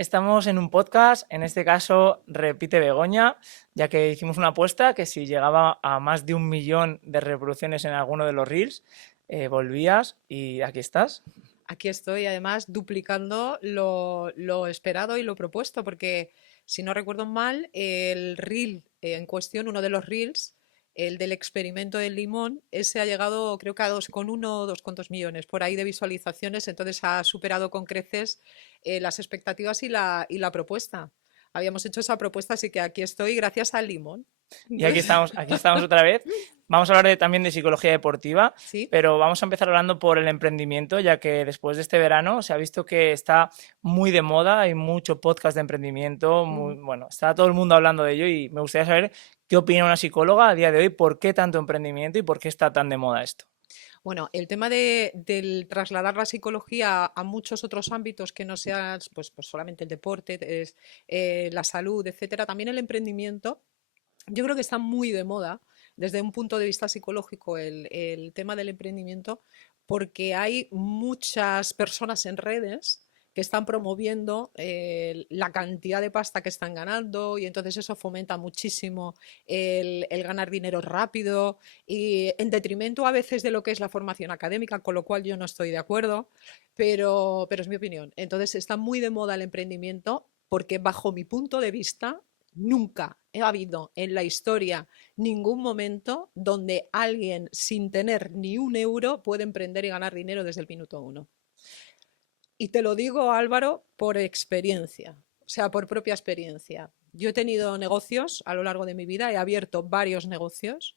Estamos en un podcast, en este caso repite Begoña, ya que hicimos una apuesta que si llegaba a más de 1 millón de reproducciones en alguno de los reels, volvías y aquí estás. Aquí estoy, además, duplicando lo esperado y lo propuesto, porque si no recuerdo mal, el reel en cuestión, uno de los reels, el del experimento del limón, ese ha llegado creo que a 2,1 o 2,2 millones por ahí de visualizaciones, entonces ha superado con creces las expectativas y la propuesta. Habíamos hecho esa propuesta, así que aquí estoy gracias al limón. Y Entonces, aquí estamos otra vez. Vamos a hablar también de psicología deportiva, sí. pero vamos a empezar hablando por el emprendimiento, ya que después de este verano se ha visto que está muy de moda, hay mucho podcast de emprendimiento, Mm. bueno, está todo el mundo hablando de ello y me gustaría saber qué opina una psicóloga a día de hoy, por qué tanto emprendimiento y por qué está tan de moda esto. Bueno, el tema del trasladar la psicología a muchos otros ámbitos que no sean pues solamente el deporte, la salud, etcétera, también el emprendimiento, yo creo que está muy de moda desde un punto de vista psicológico el tema del emprendimiento, porque hay muchas personas en redes que están promoviendo la cantidad de pasta que están ganando y entonces eso fomenta muchísimo el ganar dinero rápido y en detrimento a veces de lo que es la formación académica, con lo cual yo no estoy de acuerdo, pero es mi opinión. Entonces está muy de moda el emprendimiento porque bajo mi punto de vista nunca ha habido en la historia ningún momento donde alguien sin tener ni un euro puede emprender y ganar dinero desde el minuto uno. Y te lo digo, Álvaro, por experiencia, o sea, por propia experiencia. Yo he tenido negocios a lo largo de mi vida, he abierto varios negocios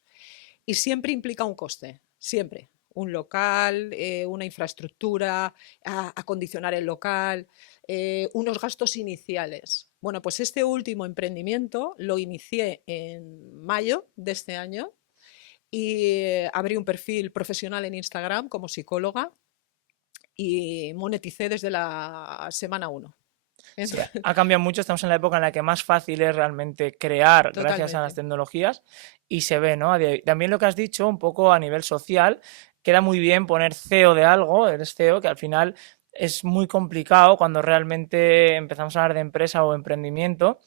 y siempre implica un coste, siempre. Un local, una infraestructura, acondicionar el local, unos gastos iniciales. Bueno, pues este último emprendimiento lo inicié en mayo de este año y abrí un perfil profesional en Instagram como psicóloga y moneticé desde la semana uno. Sí, ha cambiado mucho, estamos en la época en la que más fácil es realmente crear gracias a las Totalmente. tecnologías y se ve, ¿no? También lo que has dicho, un poco a nivel social, queda muy bien poner CEO de algo, eres CEO, que al final es muy complicado cuando realmente empezamos a hablar de empresa o emprendimiento,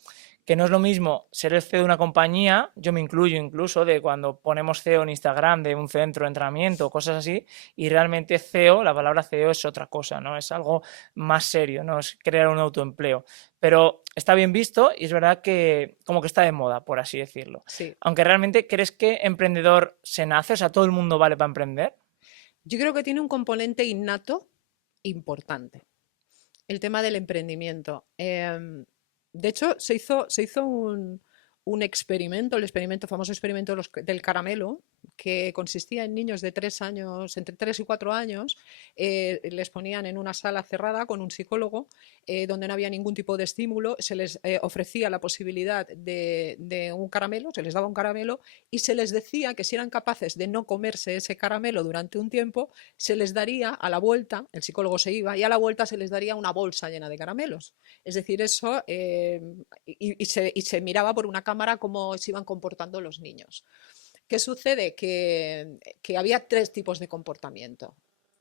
que no es lo mismo ser el CEO de una compañía, yo me incluyo incluso, de cuando ponemos CEO en Instagram de un centro de entrenamiento, cosas así, y realmente CEO, la palabra CEO es otra cosa, ¿no? Es algo más serio, ¿no? Es crear un autoempleo. Pero está bien visto y es verdad que como que está de moda, por así decirlo. Sí. Aunque realmente, ¿crees que emprendedor se nace? O sea, ¿todo el mundo vale para emprender? Yo creo que tiene un componente innato importante. El tema del emprendimiento. De hecho, se hizo un experimento, el experimento, famoso experimento del caramelo, que consistía en niños de 3 años, entre 3 y 4 años, les ponían en una sala cerrada con un psicólogo, donde no había ningún tipo de estímulo, se les ofrecía la posibilidad de un caramelo, se les daba un caramelo y se les decía que si eran capaces de no comerse ese caramelo durante un tiempo, se les daría a la vuelta, el psicólogo se iba, y a la vuelta se les daría una bolsa llena de caramelos. Es decir, eso, y se miraba por una cámara cómo se iban comportando los niños. ¿Qué sucede? Que había tres tipos de comportamiento.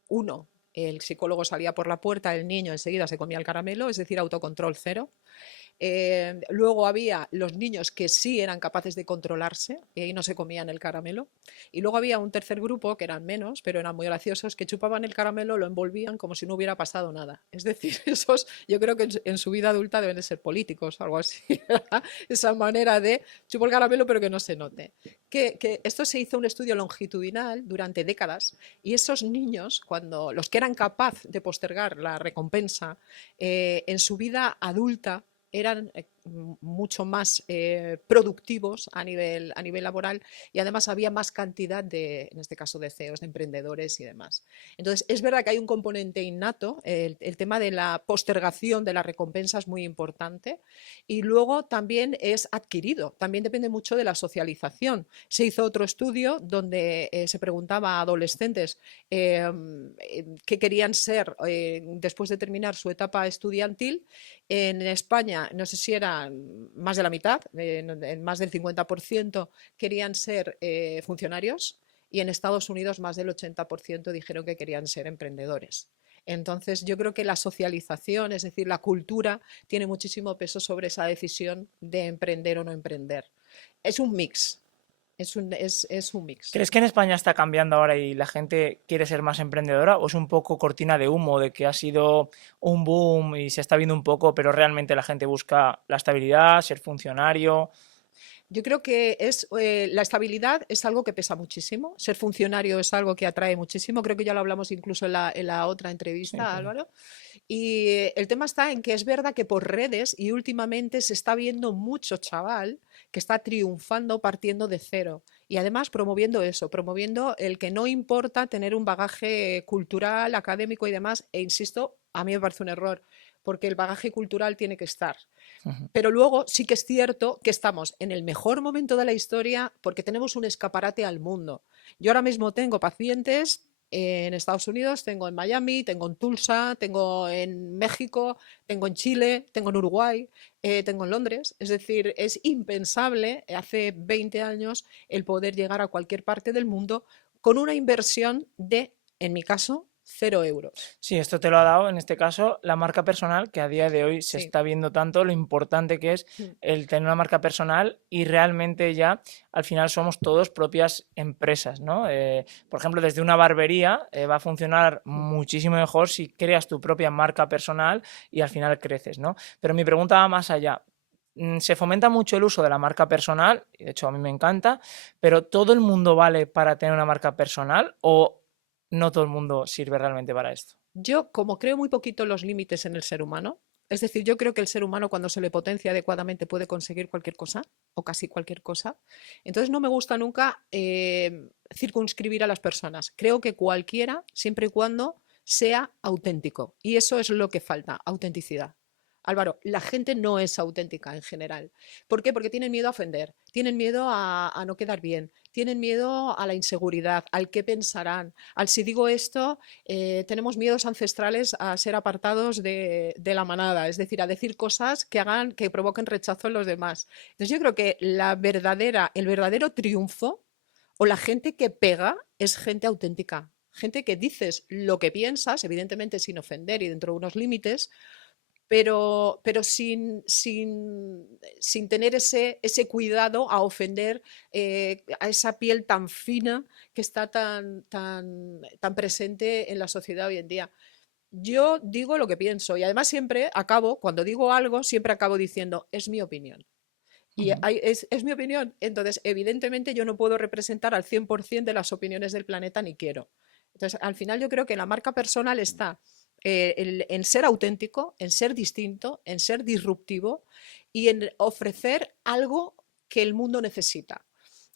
Uno, el psicólogo salía por la puerta, el niño enseguida se comía el caramelo, es decir, autocontrol cero. Luego había los niños que sí eran capaces de controlarse y ahí no se comían el caramelo. Y luego había un tercer grupo, que eran menos, pero eran muy graciosos, que chupaban el caramelo, lo envolvían como si no hubiera pasado nada. Es decir, esos yo creo que en su vida adulta deben de ser políticos, algo así. Esa manera de chupar el caramelo pero que no se note. Que esto se hizo un estudio longitudinal durante décadas y esos niños, cuando los que eran capaces de postergar la recompensa en su vida adulta, eran mucho más productivos a nivel laboral y además había más cantidad de, en este caso, de CEOs, de emprendedores y demás. Entonces, es verdad que hay un componente innato, el tema de la postergación de la recompensa es muy importante y luego también es adquirido, también depende mucho de la socialización. Se hizo otro estudio donde se preguntaba a adolescentes qué querían ser después de terminar su etapa estudiantil. En España, no sé si era más de la mitad, más del 50% querían ser funcionarios y en Estados Unidos más del 80% dijeron que querían ser emprendedores. Entonces, yo creo que la socialización, es decir, la cultura, tiene muchísimo peso sobre esa decisión de emprender o no emprender. Es un mix, es un mix. ¿Crees que en España está cambiando ahora y la gente quiere ser más emprendedora o es un poco cortina de humo de que ha sido un boom y se está viendo un poco, pero realmente la gente busca la estabilidad, ser funcionario? Yo creo que la estabilidad es algo que pesa muchísimo. Ser funcionario es algo que atrae muchísimo. Creo que ya lo hablamos incluso en la otra Sí, entrevista, sí. Álvaro. Y el tema está en que es verdad que por redes y últimamente se está viendo mucho chaval que está triunfando partiendo de cero. Y además promoviendo eso, promoviendo el que no importa tener un bagaje cultural, académico y demás. E insisto, a mí me parece un error, porque el bagaje cultural tiene que estar. Ujú. Pero luego sí que es cierto que estamos en el mejor momento de la historia porque tenemos un escaparate al mundo. Yo ahora mismo tengo pacientes en Estados Unidos, tengo en Miami, tengo en Tulsa, tengo en México, tengo en Chile, tengo en Uruguay, tengo en Londres. Es decir, es impensable hace 20 años el poder llegar a cualquier parte del mundo con una inversión de, en mi caso, 0 euros. Sí, esto te lo ha dado, en este caso, la marca personal, que a día de hoy se Sí. está viendo tanto lo importante que es Mm. el tener una marca personal y realmente ya al final somos todos propias empresas, ¿no? Por ejemplo, desde una barbería va a funcionar Mm. muchísimo mejor si creas tu propia marca personal y al final creces, ¿no? Pero mi pregunta va más allá. Se fomenta mucho el uso de la marca personal, y de hecho a mí me encanta, pero ¿todo el mundo vale para tener una marca personal o no todo el mundo sirve realmente para esto? Yo, como creo muy poquito en los límites en el ser humano, es decir, yo creo que el ser humano cuando se le potencia adecuadamente puede conseguir cualquier cosa o casi cualquier cosa. Entonces no me gusta nunca circunscribir a las personas. Creo que cualquiera, siempre y cuando sea auténtico. Y eso es lo que falta, autenticidad. Álvaro, la gente no es auténtica en general. ¿Por qué? Porque tienen miedo a ofender, tienen miedo a no quedar bien, tienen miedo a la inseguridad, al qué pensarán, al si digo esto, tenemos miedos ancestrales a ser apartados de la manada, es decir, a decir cosas que hagan, que provoquen rechazo en los demás. Entonces yo creo que el verdadero triunfo o la gente que pega es gente auténtica. Gente que dices lo que piensas, evidentemente sin ofender y dentro de unos límites, pero sin tener ese cuidado a ofender a esa piel tan fina que está tan presente en la sociedad hoy en día. Yo digo lo que pienso y además siempre acabo, cuando digo algo, siempre acabo diciendo, es mi opinión. Y Ujú. es mi opinión. Entonces, evidentemente yo no puedo representar al 100% de las opiniones del planeta ni quiero. Entonces, al final yo creo que la marca personal está en ser auténtico, en ser distinto, en ser disruptivo y en ofrecer algo que el mundo necesita.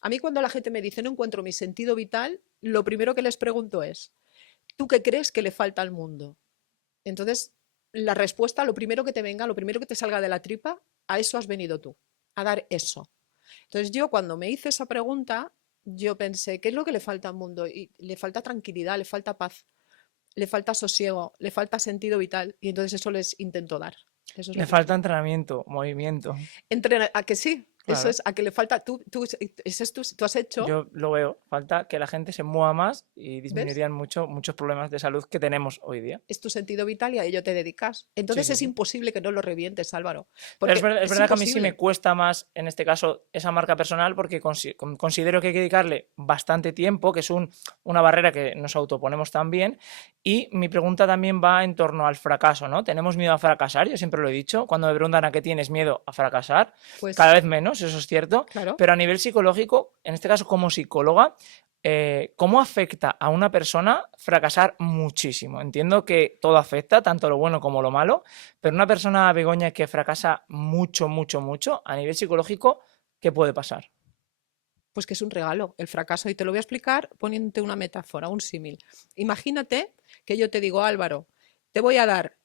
A mí cuando la gente me dice no encuentro mi sentido vital, lo primero que les pregunto es, ¿tú qué crees que le falta al mundo? Entonces, la respuesta, lo primero que te venga, lo primero que te salga de la tripa, a eso has venido tú, a dar eso. Entonces yo cuando me hice esa pregunta, yo pensé, ¿qué es lo que le falta al mundo? Y le falta tranquilidad, le falta paz, le falta sosiego, le falta sentido vital. Y entonces eso les intento dar. Eso es lo Le que les falta intento. entrenamiento, movimiento, ¿A que sí? Eso claro. es, a que le falta, tú has hecho, Yo lo veo, falta que la gente se mueva más y ¿ves? disminuirían mucho muchos problemas de salud que tenemos hoy día. Es tu sentido vital y a ello te dedicas. Sí, Entonces sí, es sí. imposible que no lo revientes, Álvaro, Pero porque es es verdad que a mí sí me imposible. cuesta más, en este caso, esa marca personal porque considero que hay que dedicarle bastante tiempo, que es una barrera que nos autoponemos también. Y mi pregunta también va en torno al fracaso, ¿no? ¿Tenemos miedo a fracasar? Yo siempre lo he dicho. Cuando me preguntan a qué tienes miedo a fracasar, cada Pues vez menos, eso es cierto. claro. Pero a nivel psicológico, en este caso como psicóloga, ¿cómo afecta a una persona fracasar muchísimo? Entiendo que todo afecta, tanto lo bueno como lo malo, pero una persona, Begoña, que fracasa mucho, mucho, mucho, a nivel psicológico, ¿qué puede pasar? Pues que es un regalo el fracaso. Y te lo voy a explicar poniéndote una metáfora, un símil. Imagínate que yo te digo, Álvaro, te voy a dar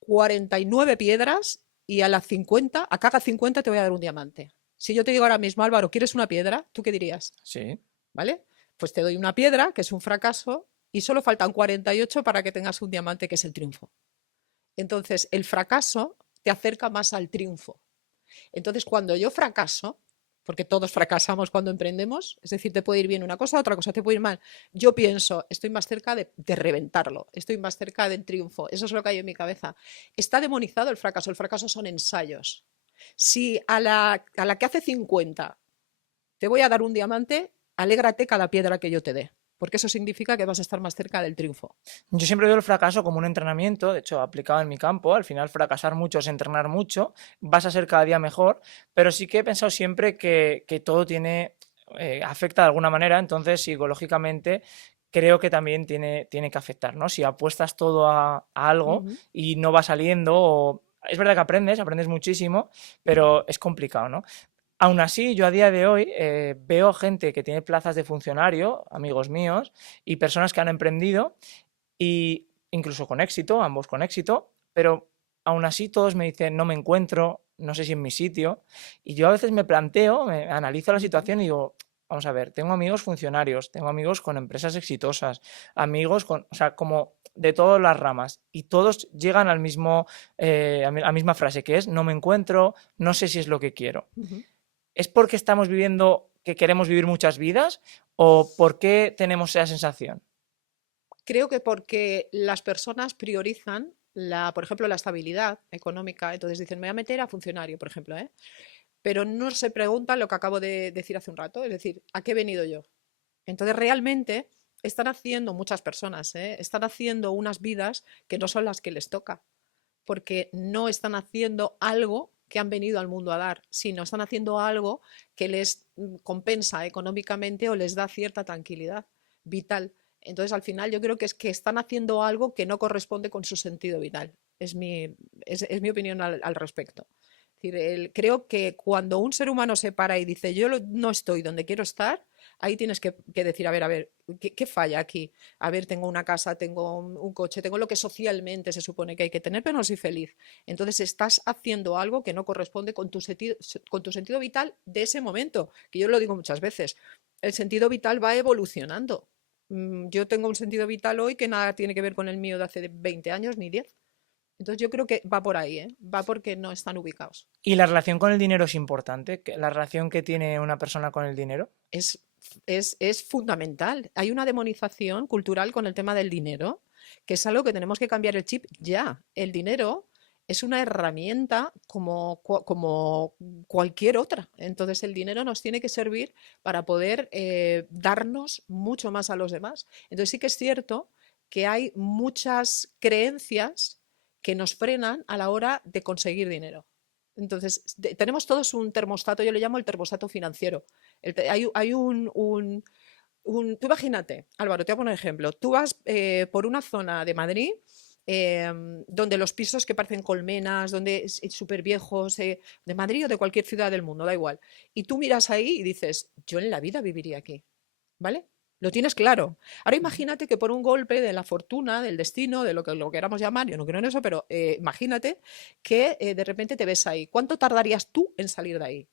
49 piedras y a las 50, a cada 50 te voy a dar un diamante. Si yo te digo ahora mismo, Álvaro, ¿quieres una piedra? ¿Tú qué dirías? Sí. ¿Vale? Pues te doy una piedra, que es un fracaso, y solo faltan 48 para que tengas un diamante, que es el triunfo. Entonces, el fracaso te acerca más al triunfo. Entonces, cuando yo fracaso, porque todos fracasamos cuando emprendemos, es decir, te puede ir bien una cosa, otra cosa te puede ir mal. Yo pienso, estoy más cerca de reventarlo, estoy más cerca del triunfo, eso es lo que hay en mi cabeza. Está demonizado el fracaso son ensayos. Si a la que hace 50 te voy a dar un diamante, alégrate cada piedra que yo te dé, porque eso significa que vas a estar más cerca del triunfo. Yo siempre veo el fracaso como un entrenamiento, de hecho, aplicado en mi campo. Al final, fracasar mucho es entrenar mucho, vas a ser cada día mejor, pero sí que he pensado siempre que todo tiene, afecta de alguna manera, entonces psicológicamente creo que también tiene que afectar, ¿no? Si apuestas todo a algo Ujú. y no va saliendo, es verdad que aprendes muchísimo, pero es complicado, ¿no? Aún así, yo a día de hoy veo gente que tiene plazas de funcionario, amigos míos, y personas que han emprendido y incluso con éxito, ambos con éxito, pero aún así todos me dicen, no me encuentro, no sé si en mi sitio. Y yo a veces me planteo, me analizo la Ujú. situación y digo, vamos a ver, tengo amigos funcionarios, tengo amigos con empresas exitosas, amigos con, o sea, como de todas las ramas, y todos llegan al mismo, a la misma frase, que es, no me encuentro, no sé si es lo que quiero. Ujú. ¿Es porque estamos viviendo que queremos vivir muchas vidas o por qué tenemos esa sensación? Creo que porque las personas priorizan por ejemplo, la estabilidad económica. Entonces dicen, me voy a meter a funcionario, por ejemplo, ¿eh? Pero no se preguntan lo que acabo de decir hace un rato, es decir, ¿a qué he venido yo? Entonces realmente están haciendo muchas personas, ¿eh? Están haciendo unas vidas que no son las que les toca, porque no están haciendo algo que han venido al mundo a dar, sino están haciendo algo que les compensa económicamente o les da cierta tranquilidad vital. Entonces, al final, yo creo que es que están haciendo algo que no corresponde con su sentido vital. Es mi opinión al respecto. Es decir, creo que cuando un ser humano se para y dice, yo no estoy donde quiero estar, ahí tienes que decir, a ver, ¿qué falla aquí? A ver, tengo una casa, tengo un coche, tengo lo que socialmente se supone que hay que tener, pero no soy feliz. Entonces estás haciendo algo que no corresponde con tu sentido vital de ese momento, que yo lo digo muchas veces. El sentido vital va evolucionando. Yo tengo un sentido vital hoy que nada tiene que ver con el mío de hace 20 años ni 10. Entonces yo creo que va por ahí, ¿eh? Va porque no están ubicados. ¿Y la relación con el dinero es importante? ¿La relación que tiene una persona con el dinero? es, es fundamental. Hay una demonización cultural con el tema del dinero, que es algo que tenemos que cambiar el chip ya. El dinero es una herramienta como cualquier otra. Entonces el dinero nos tiene que servir para poder darnos mucho más a los demás. Entonces sí que es cierto que hay muchas creencias que nos frenan a la hora de conseguir dinero. Entonces, tenemos todos un termostato, yo le llamo el termostato financiero. Hay tú imagínate, Álvaro, te voy a poner un ejemplo. Tú vas por una zona de Madrid donde los pisos que parecen colmenas, donde es súper viejos, de Madrid o de cualquier ciudad del mundo, da igual. Y tú miras ahí y dices, yo en la vida viviría aquí, ¿vale? Lo tienes claro. Ahora imagínate que por un golpe de la fortuna, del destino, de lo que lo queramos llamar, yo no creo en eso, pero imagínate que de repente te ves ahí. ¿Cuánto tardarías tú en salir de ahí?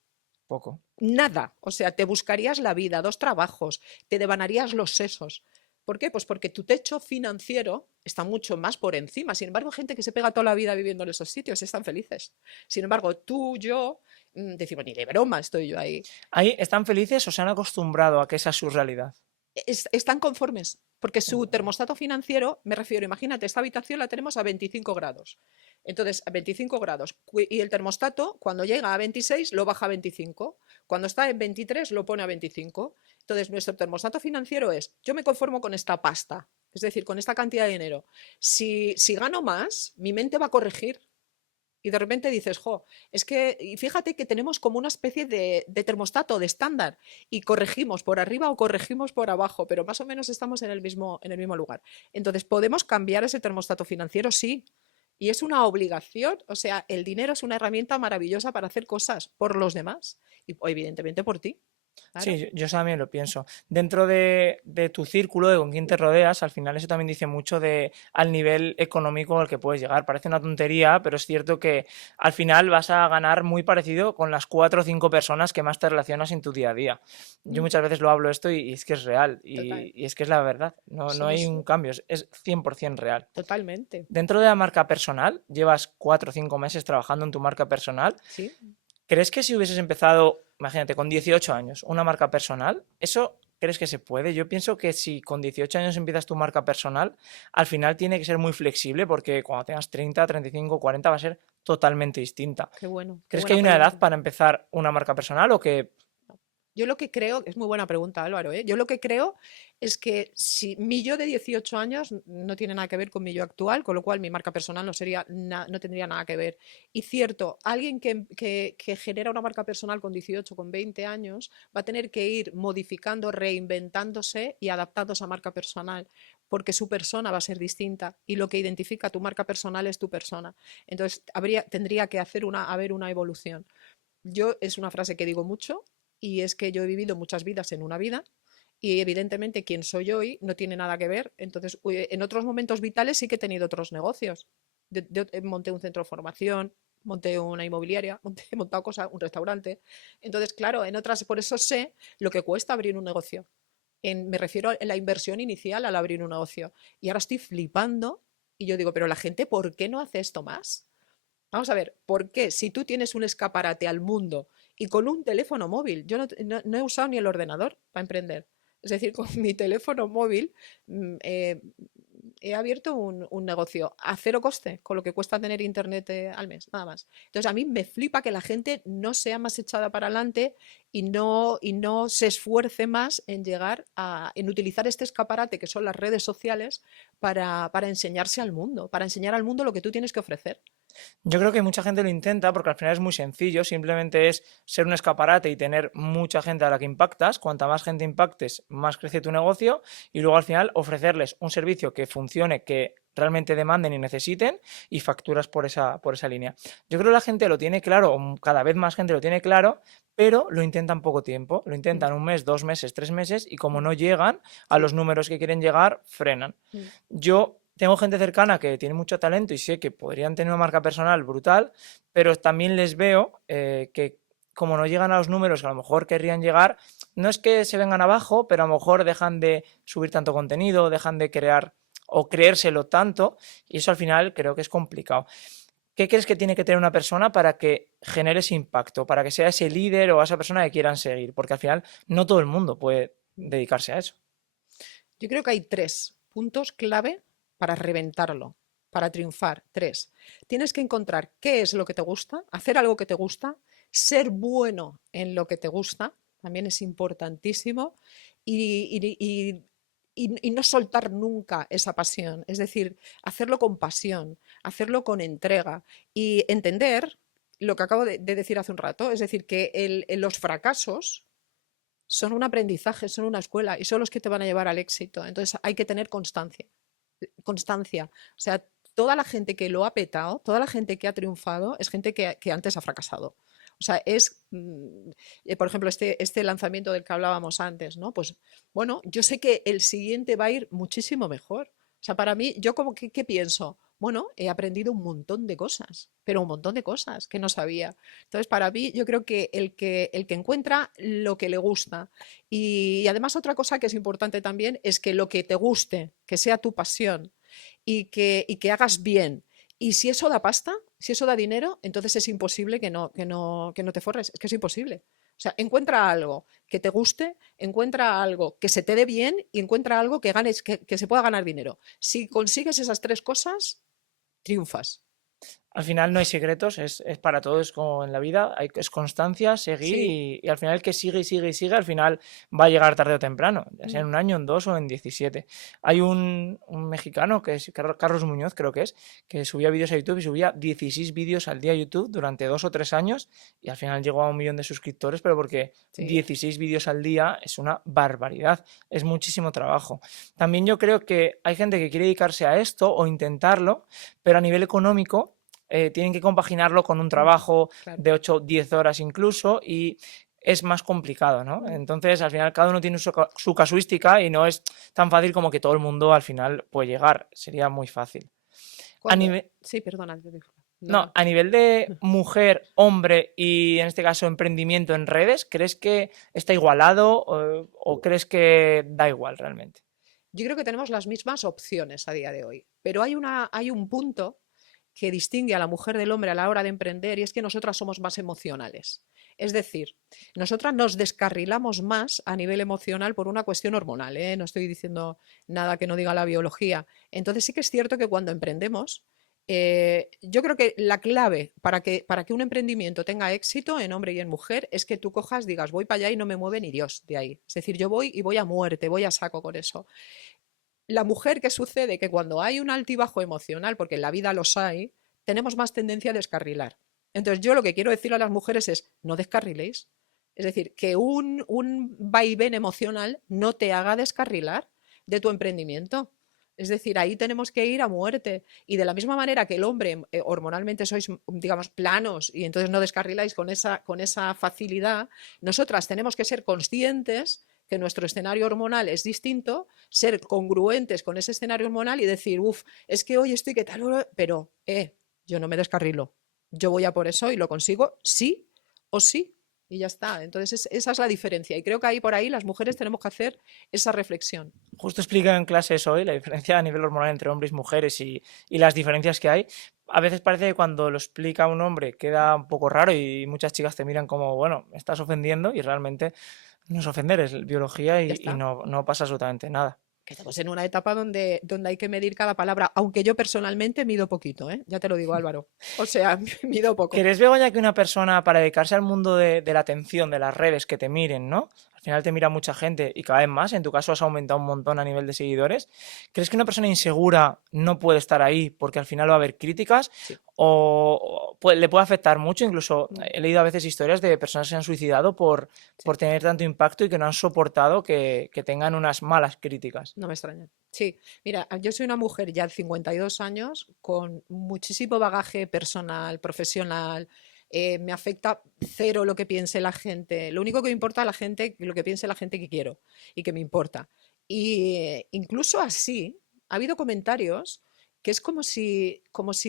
Poco. Nada. O sea, te buscarías la vida, dos trabajos, te devanarías los sesos. ¿Por qué? Pues porque tu techo financiero está mucho más por encima. Sin embargo, gente que se pega toda la vida viviendo en esos sitios están felices. Sin embargo, tú, yo, decimos, ni de broma estoy yo ahí. ¿Ahí están felices o se han acostumbrado a que esa es su realidad? Están conformes, porque su termostato financiero, me refiero, imagínate, esta habitación la tenemos a 25 grados. Entonces, a 25 grados. Y el termostato, cuando llega a 26, lo baja a 25. Cuando está en 23, lo pone a 25. Entonces, nuestro termostato financiero es, yo me conformo con esta pasta, es decir, con esta cantidad de dinero. Si gano más, mi mente va a corregir y de repente dices, jo, es que, y fíjate que tenemos como una especie de termostato, de estándar, y corregimos por arriba o corregimos por abajo, pero más o menos estamos en el mismo lugar. Entonces, ¿podemos cambiar ese termostato financiero? Sí. Y es una obligación, o sea, el dinero es una herramienta maravillosa para hacer cosas por los demás y evidentemente por ti. Sí, Claro. yo también lo pienso. Dentro de tu círculo, de con quién te rodeas, al final eso también dice mucho al nivel económico al que puedes llegar. Parece una tontería, pero es cierto que al final vas a ganar muy parecido con las cuatro o cinco personas que más te relacionas en tu día a día. Yo Mm. muchas veces lo hablo esto y es que es real Total. y es que es la verdad. No hay Somos un cambio, es 100% real. totalmente. Dentro de la marca personal, llevas 4 o 5 meses trabajando en tu marca personal. Sí. ¿Crees que si hubieses empezado, imagínate, con 18 años, una marca personal, eso crees que se puede? Yo pienso que si con 18 años empiezas tu marca personal, al final tiene que ser muy flexible porque cuando tengas 30, 35, 40 va a ser totalmente distinta. Qué ¿Crees que buena hay una edad pregunta. para empezar una marca personal o que Yo lo que creo, es muy buena pregunta, Álvaro, ¿eh? Yo lo que creo es que si mi yo de 18 años no tiene nada que ver con mi yo actual, con lo cual mi marca personal no sería no tendría nada que ver. Y cierto, alguien que genera una marca personal con 18, con 20 años, va a tener que ir modificando, reinventándose y adaptando esa marca personal, porque su persona va a ser distinta y lo que identifica tu marca personal es tu persona. Entonces, tendría que haber una evolución. Yo es una frase que digo mucho y es que yo he vivido muchas vidas en una vida y evidentemente quien soy hoy no tiene nada que ver. Entonces, en otros momentos vitales sí que he tenido otros negocios. Monté un centro de formación, monté una inmobiliaria, he montado cosas, un restaurante. Entonces, claro, en otras, por eso sé lo que cuesta abrir un negocio. Me refiero a la inversión inicial al abrir un negocio. Y ahora estoy flipando y yo digo, pero la gente, ¿por qué no hace esto más? Vamos a ver, ¿por qué si tú tienes un escaparate al mundo y con un teléfono móvil, yo no he usado ni el ordenador para emprender? Es decir, con mi teléfono móvil he abierto un negocio a cero coste, con lo que cuesta tener internet al mes, nada más. Entonces, a mí me flipa que la gente no sea más echada para adelante y no se esfuerce más en en utilizar este escaparate que son las redes sociales para enseñarse al mundo, para enseñar al mundo lo que tú tienes que ofrecer. yo creo que mucha gente lo intenta porque al final es muy sencillo, simplemente es ser un escaparate y tener mucha gente a la que impactas. Cuanta más gente impactes, más crece tu negocio y luego al final ofrecerles un servicio que funcione, que realmente demanden y necesiten y facturas por esa línea. Yo creo que la gente lo tiene claro, o cada vez más gente lo tiene claro, pero lo intentan poco tiempo, lo Mm, intentan un mes, 2 meses, 3 meses y como mm, no llegan a sí. los números que quieren llegar, frenan. Mm. Yo tengo gente cercana que tiene mucho talento y sé que podrían tener una marca personal brutal, pero también les veo que como no llegan a los números que a lo mejor querrían llegar, no es que se vengan abajo, pero a lo mejor dejan de subir tanto contenido, dejan de crear o creérselo tanto y eso al final creo que es complicado. ¿Qué crees que tiene que tener una persona para que genere ese impacto, para que sea ese líder o esa persona que quieran seguir? Porque al final no todo el mundo puede dedicarse a eso. Yo creo que hay tres puntos clave para reventarlo, para triunfar. Tres. Tienes que encontrar qué es lo que te gusta, hacer algo que te gusta, ser bueno en lo que te gusta, también es importantísimo, y no soltar nunca esa pasión. Es decir, hacerlo con pasión, hacerlo con entrega y entender lo que acabo de decir hace un rato, es decir, que los fracasos son un aprendizaje, son una escuela y son los que te van a llevar al éxito. Entonces hay que tener constancia, constancia. O sea, toda la gente que lo ha petado, toda la gente que ha triunfado, es gente que antes ha fracasado. O sea, por ejemplo, este lanzamiento del que hablábamos antes, ¿no? Pues bueno, yo sé que el siguiente va a ir muchísimo mejor. O sea, para mí, yo como que, ¿qué pienso? Bueno, he aprendido un montón de cosas, pero un montón de cosas que no sabía. Entonces, para mí, yo creo que el que encuentra lo que le gusta y además otra cosa que es importante también es que lo que te guste, que sea tu pasión y que hagas bien. Y si eso da pasta, si eso da dinero, entonces es imposible que no te forres. Es que es imposible. O sea, encuentra algo que te guste, encuentra algo que se te dé bien y encuentra algo que ganes, que se pueda ganar dinero. Si consigues esas tres cosas, triunfas. Al final no hay secretos, es para todos es como en la vida, es constancia, seguir Sí. y al final el que sigue y sigue y sigue, al final va a llegar tarde o temprano, ya sea Mm. en un año, en dos o en 17. Hay un mexicano que es Carlos Muñoz, creo que subía vídeos a YouTube y subía 16 vídeos al día a YouTube durante 2 o 3 años y al final llegó a 1 millón de suscriptores, pero porque Sí. 16 vídeos al día es una barbaridad, es muchísimo trabajo. También yo creo que hay gente que quiere dedicarse a esto o intentarlo, pero a nivel económico tienen que compaginarlo con un Mm, trabajo claro. de 8 10 horas incluso y es más complicado, ¿no? Mm. Entonces, al final, cada uno tiene su casuística y no es tan fácil como que todo el mundo al final puede llegar. Sería muy fácil. A Cuando... nivel, Sí, perdona. No, no, no. a nivel de mujer, hombre y en este caso emprendimiento en redes, ¿crees que está igualado o crees que da igual realmente? Yo creo que tenemos las mismas opciones a día de hoy, pero hay un punto que distingue a la mujer del hombre a la hora de emprender y es que nosotras somos más emocionales. Es decir, nosotras nos descarrilamos más a nivel emocional por una cuestión hormonal, ¿eh? No estoy diciendo nada que no diga la biología. Entonces sí que es cierto que cuando emprendemos, yo creo que la clave para que un emprendimiento tenga éxito en hombre y en mujer es que tú cojas, digas, voy para allá y no me mueve ni Dios de ahí. Es decir, yo voy y voy a muerte, voy a saco con eso. La mujer, ¿qué sucede? Que cuando hay un altibajo emocional, porque en la vida los hay, tenemos más tendencia a descarrilar. Entonces yo lo que quiero decir a las mujeres es, no descarriléis. Es decir, que un vaivén emocional no te haga descarrilar de tu emprendimiento. Es decir, ahí tenemos que ir a muerte. Y de la misma manera que el hombre, hormonalmente sois, digamos, planos y entonces no descarriláis con esa facilidad, nosotras tenemos que ser conscientes que nuestro escenario hormonal es distinto, ser congruentes con ese escenario hormonal y decir, uff, es que hoy estoy que tal, pero yo no me descarrilo. Yo voy a por eso y lo consigo sí o sí. Y ya está. Entonces, esa es la diferencia. Y creo que ahí por ahí las mujeres tenemos que hacer esa reflexión. Justo explica en clases hoy la diferencia a nivel hormonal entre hombres y mujeres y las diferencias que hay. A veces parece que cuando lo explica un hombre queda un poco raro y muchas chicas te miran como, bueno, me estás ofendiendo y realmente no es ofender, es biología Ya y está. no pasa absolutamente nada. Que estamos en una etapa donde hay que medir cada palabra, aunque yo personalmente mido poquito, ¿eh? Ya te lo digo, Álvaro. O sea, mido poco. ¿Crees, Begoña, que una persona para dedicarse al mundo de la atención, de las redes, que te miren, ¿no? Al final te mira mucha gente y cada vez más, en tu caso has aumentado un montón a nivel de seguidores. ¿Crees que una persona insegura no puede estar ahí porque al final va a haber críticas? Sí. Le puede afectar mucho? Incluso Mm. he leído a veces historias de personas que se han suicidado Sí. por tener tanto impacto y que no han soportado que tengan unas malas críticas. No me extraña. Sí, mira, yo soy una mujer ya de 52 años con muchísimo bagaje personal, profesional. Me afecta cero lo que piense la gente. Lo único que me importa a la gente, lo que piense la gente que quiero y que me importa. Y incluso así, ha habido comentarios que es como si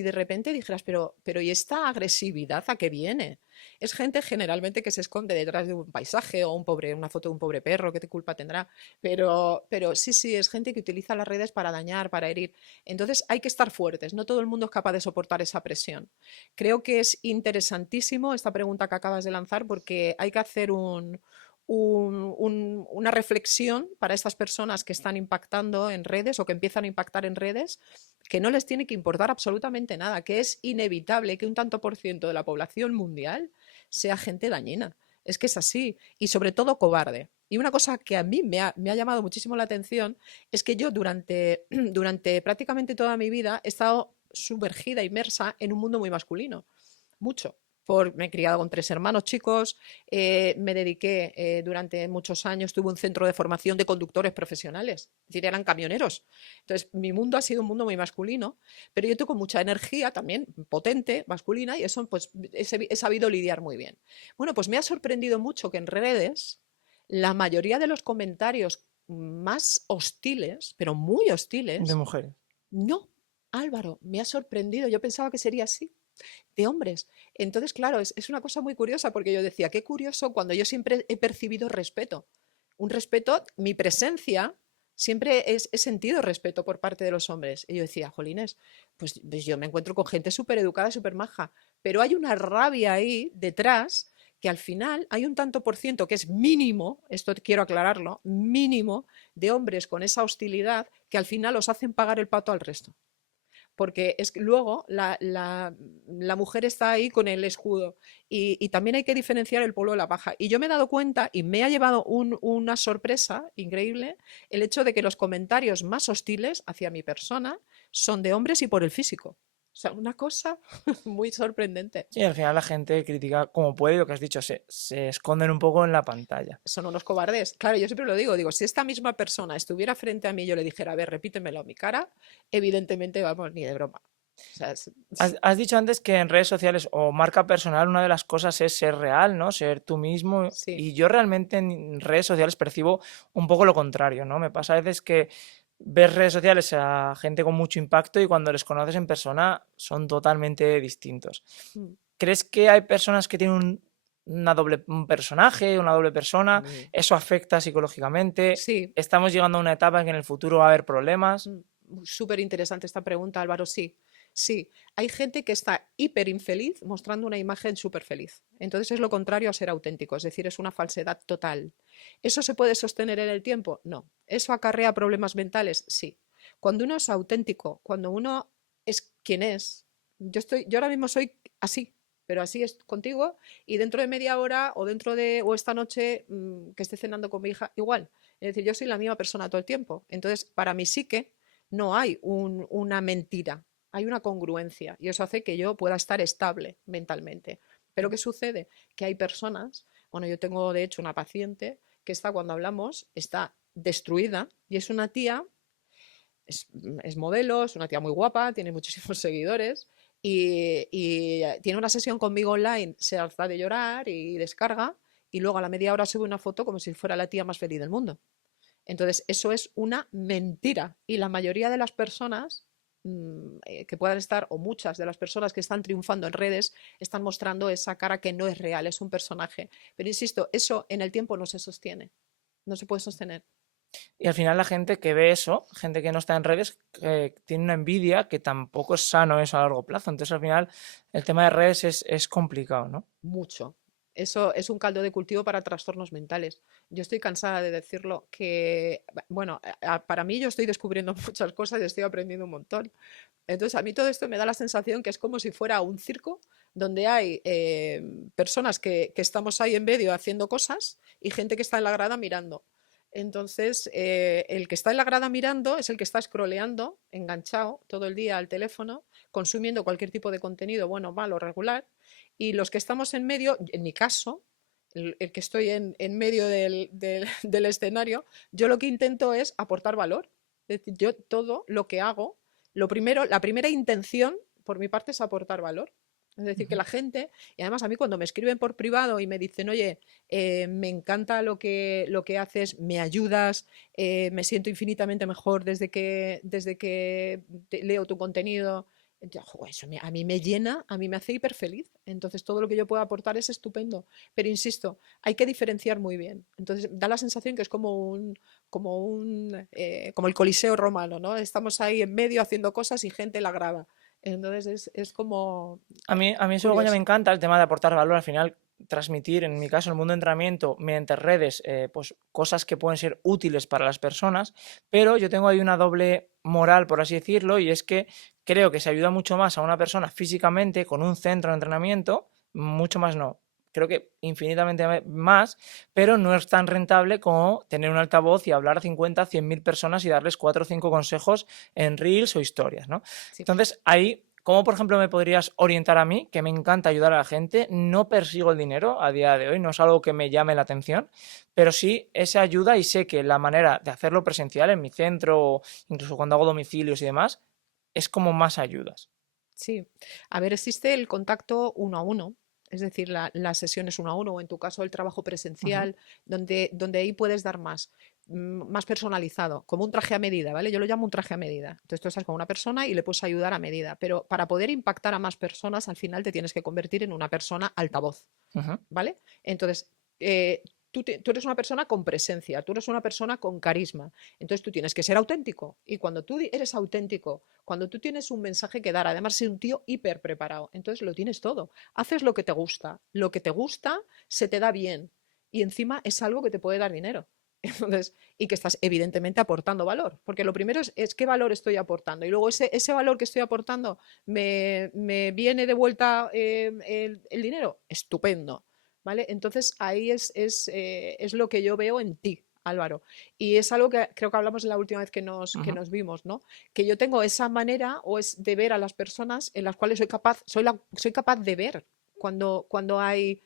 de repente dijeras, pero ¿y esta agresividad a qué viene? Es gente generalmente que se esconde detrás de un paisaje o una foto de un pobre perro, ¿qué culpa tendrá? Pero sí, sí, es gente que utiliza las redes para dañar, para herir. Entonces hay que estar fuertes, no todo el mundo es capaz de soportar esa presión. Creo que es interesantísimo esta pregunta que acabas de lanzar porque hay que hacer una reflexión para estas personas que están impactando en redes o que empiezan a impactar en redes, que no les tiene que importar absolutamente nada, que es inevitable que un tanto por ciento de la población mundial sea gente dañina. Es que es así, y sobre todo cobarde. Y una cosa que a mí me ha llamado muchísimo la atención es que yo durante prácticamente toda mi vida he estado sumergida, inmersa en un mundo muy masculino, mucho. Me he criado con 3 hermanos chicos, me dediqué durante muchos años, tuve un centro de formación de conductores profesionales, es decir, eran camioneros. Entonces, mi mundo ha sido un mundo muy masculino, pero yo tengo mucha energía también, potente, masculina, y eso pues he sabido lidiar muy bien. Bueno, pues me ha sorprendido mucho que en redes la mayoría de los comentarios más hostiles, pero muy De hostiles, mujeres. no, Álvaro, me ha sorprendido, yo pensaba que sería así de hombres. Entonces, claro, es una cosa muy curiosa porque yo decía, qué curioso cuando yo siempre he percibido respeto. Un respeto, mi presencia, siempre he sentido respeto por parte de los hombres. Y yo decía, jolines, pues yo me encuentro con gente súper educada, súper maja, pero hay una rabia ahí detrás que al final hay un tanto por ciento que es mínimo, esto quiero aclararlo, mínimo de hombres con esa hostilidad que al final los hacen pagar el pato al resto porque es que luego la mujer está ahí con el escudo y también hay que diferenciar el polvo de la paja. Y yo me he dado cuenta y me ha llevado una sorpresa increíble el hecho de que los comentarios más hostiles hacia mi persona son de hombres y por el físico. O sea, una cosa muy sorprendente. Sí, al final la gente critica como puede y lo que has dicho, se esconden un poco en la pantalla. Son unos cobardes. Claro, yo siempre lo digo, si esta misma persona estuviera frente a mí y yo le dijera, a ver, repítemelo a mi cara, evidentemente, vamos, ni de broma. O sea, Has dicho antes que en redes sociales o marca personal una de las cosas es ser real, ¿no? Ser tú mismo. sí. Y yo realmente en redes sociales percibo un poco lo contrario, ¿no? Me pasa a veces que ves redes sociales a gente con mucho impacto y cuando les conoces en persona son totalmente distintos. Mm, ¿Crees que hay personas que tienen un personaje, una doble persona? mm, ¿Eso afecta psicológicamente? sí. ¿Estamos llegando a una etapa en que en el futuro va a haber problemas? Súper interesante esta pregunta, Álvaro. Sí, Sí, hay gente que está hiper infeliz mostrando una imagen súper feliz. Entonces es lo contrario a ser auténtico, es decir, es una falsedad total. ¿Eso se puede sostener en el tiempo? No. ¿Eso acarrea problemas mentales? Sí. Cuando uno es auténtico, cuando uno es quien es, yo ahora mismo soy así, pero así es contigo y dentro de media hora o esta noche que esté cenando con mi hija, igual. Es decir, yo soy la misma persona todo el tiempo. Entonces, para mi psique no hay una mentira, hay una congruencia y eso hace que yo pueda estar estable mentalmente. Pero ¿qué sucede? Que hay personas, bueno, yo tengo de hecho una paciente que está, cuando hablamos, está destruida y es una tía, es modelo, es una tía muy guapa, tiene muchísimos seguidores y tiene una sesión conmigo online, se alza de llorar y descarga y luego a la media hora sube una foto como si fuera la tía más feliz del mundo. Entonces, eso es una mentira. Y la mayoría de las personas que puedan estar, o muchas de las personas que están triunfando en redes, están mostrando esa cara que no es real, es un personaje. Pero insisto, eso en el tiempo no se sostiene, no se puede sostener. Y al final la gente que ve eso, gente que no está en redes, tiene una envidia que tampoco es sano eso a largo plazo. Entonces al final el tema de redes es complicado, ¿no? Mucho. Eso es un caldo de cultivo para trastornos mentales. Yo estoy cansada de decirlo que, bueno, para mí yo estoy descubriendo muchas cosas y estoy aprendiendo un montón. Entonces, a mí todo esto me da la sensación que es como si fuera un circo donde hay personas que estamos ahí en medio haciendo cosas y gente que está en la grada mirando. Entonces, el que está en la grada mirando es el que está scrolleando, enganchado todo el día al teléfono, consumiendo cualquier tipo de contenido, bueno, malo, regular. Y los que estamos en medio, en mi caso, el que estoy en medio del escenario, yo lo que intento es aportar valor. Es decir, yo todo lo que hago lo primero, la primera intención por mi parte es aportar valor. Es decir, que Ujú. la gente, y además a mí cuando me escriben por privado y me dicen, oye, me encanta lo que haces, me ayudas, me siento infinitamente mejor desde que leo tu contenido, eso a mí me llena, a mí me hace hiper feliz. Entonces todo lo que yo pueda aportar es estupendo. Pero insisto, hay que diferenciar muy bien. Entonces da la sensación que es como el Coliseo romano, ¿no? Estamos ahí en medio haciendo cosas y gente la graba. Entonces es como A mí eso, Begoña, me curioso. encanta el tema de aportar valor, al final transmitir, en mi caso, en el mundo de entrenamiento, mediante redes, pues cosas que pueden ser útiles para las personas, pero yo tengo ahí una doble moral, por así decirlo, y es que creo que se ayuda mucho más a una persona físicamente con un centro de entrenamiento, mucho más no, creo que infinitamente más, pero no es tan rentable como tener un altavoz y hablar a 50, 100.000 personas y darles 4 o 5 consejos en reels o historias, ¿no? Sí. Entonces, ahí, ¿cómo por ejemplo me podrías orientar a mí, que me encanta ayudar a la gente? No persigo el dinero a día de hoy, no es algo que me llame la atención, pero sí esa ayuda y sé que la manera de hacerlo presencial en mi centro, o incluso cuando hago domicilios y demás, es como más ayudas. Sí, a ver, existe el contacto uno a uno, es decir, las sesiones uno a uno, o en tu caso el trabajo Ujú. presencial, donde ahí puedes dar más, más personalizado, como un traje a medida, ¿vale? Yo lo llamo un traje a medida. Entonces tú estás con una persona y le puedes ayudar a medida, pero para poder impactar a más personas, al final te tienes que convertir en una persona altavoz. Ujú. ¿Vale? Entonces, tú eres una persona con presencia, tú eres una persona con carisma. Entonces tú tienes que ser auténtico. Y cuando tú eres auténtico, cuando tú tienes un mensaje que dar, además ser un tío hiper preparado, entonces lo tienes todo. Haces lo que te gusta. Lo que te gusta se te da bien. Y encima es algo que te puede dar dinero. Entonces, y que estás evidentemente aportando valor, porque lo primero es qué valor estoy aportando y luego ese valor que estoy aportando me viene de vuelta el dinero, estupendo, ¿vale? Entonces ahí es lo que yo veo en ti, Álvaro. Y es algo que creo que hablamos la última vez que Ujú. nos vimos, ¿no? Que yo tengo esa manera o es de ver a las personas en las cuales soy capaz de ver cuando hay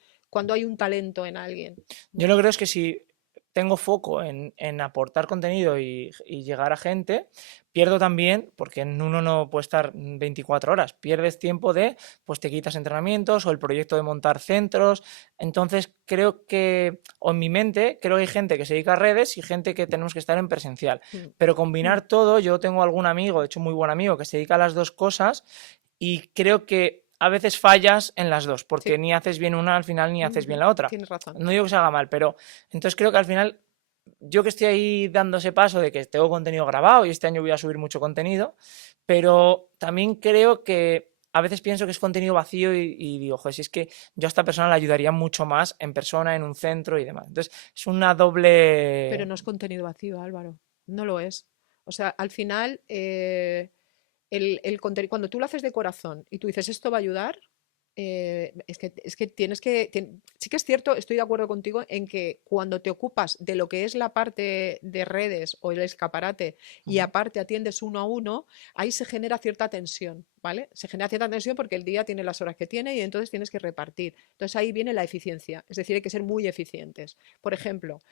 un talento en alguien, Yo ¿no? lo que creo es que si tengo foco en aportar contenido y llegar a gente, pierdo también, porque en uno no puede estar 24 horas, pierdes tiempo de, pues te quitas entrenamientos o el proyecto de montar centros. Entonces creo que, o en mi mente, creo que hay gente que se dedica a redes y gente que tenemos que estar en presencial. Mm. Pero combinar todo, yo tengo algún amigo, de hecho muy buen amigo, que se dedica a las dos cosas y creo que a veces fallas en las dos, porque Sí, ni haces bien una al final ni haces bien ujú, la otra. tienes razón. No digo que se haga mal, pero entonces creo que al final yo que estoy ahí dando ese paso de que tengo contenido grabado y este año voy a subir mucho contenido, pero también creo que a veces pienso que es contenido vacío y digo, joder, si es que yo a esta persona le ayudaría mucho más en persona, en un centro y demás. Entonces, es una Pero doble... no es contenido vacío, Álvaro. No lo es. O sea, al final, cuando tú lo haces de corazón y tú dices esto va a ayudar, es que tienes que. Sí que es cierto, estoy de acuerdo contigo en que cuando te ocupas de lo que es la parte de redes o el escaparate y Ujú. aparte atiendes uno a uno, ahí se genera cierta tensión, ¿vale? Se genera cierta tensión porque el día tiene las horas que tiene y entonces tienes que repartir. Entonces ahí viene la eficiencia, es decir, hay que ser muy eficientes. Por ejemplo,